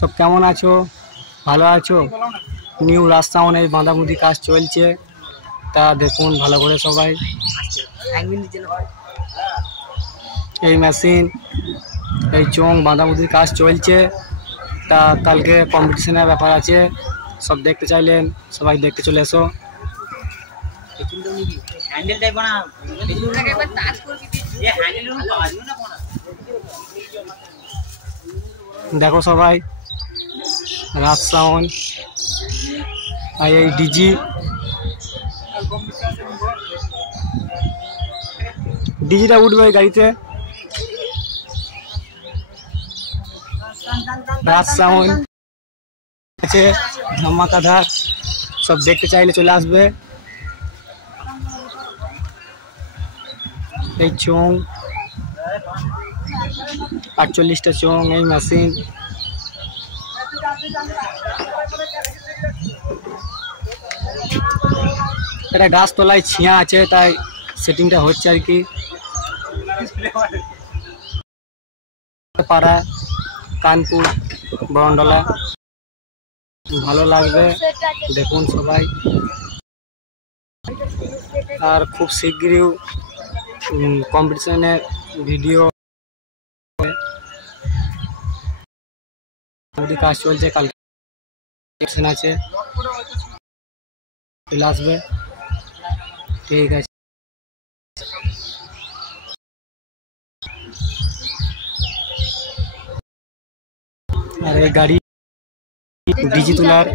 सब केमन आछो भालो आछो নিউ রাজটাউনে বাঁধাবুঁধি কাজ চলছে তা দেখুন ভালো করে সবাই এই মেশিন এই চোং বাঁধাবুঁধির কাজ চলছে তা কালকে কম্পিটিশনের ব্যাপার আছে সব দেখতে চাইলেন সবাই দেখতে চলে এসো देखो सबाई राजसाउंड डीजी डीजीटा उठबे गाड़ीते राजसाउंड আছে धमाकाधार सब देखते चाइले चले आसबे এই চোং 48টা চোং এই মেশিন এটা গাছ তলায় ছিয়া আছে তাই সেটিংটা হচ্ছে আর কি পাড়া কানপুর বরন্ডলা ভালো লাগবে দেখুন সবাই আর খুব শীঘ্রই কম্পিটিশনের ভিডিও কাজ চলছে কালকে আছে চলে আসবে ঠিক আছে আর এই গাড়ি ডিজি তোলার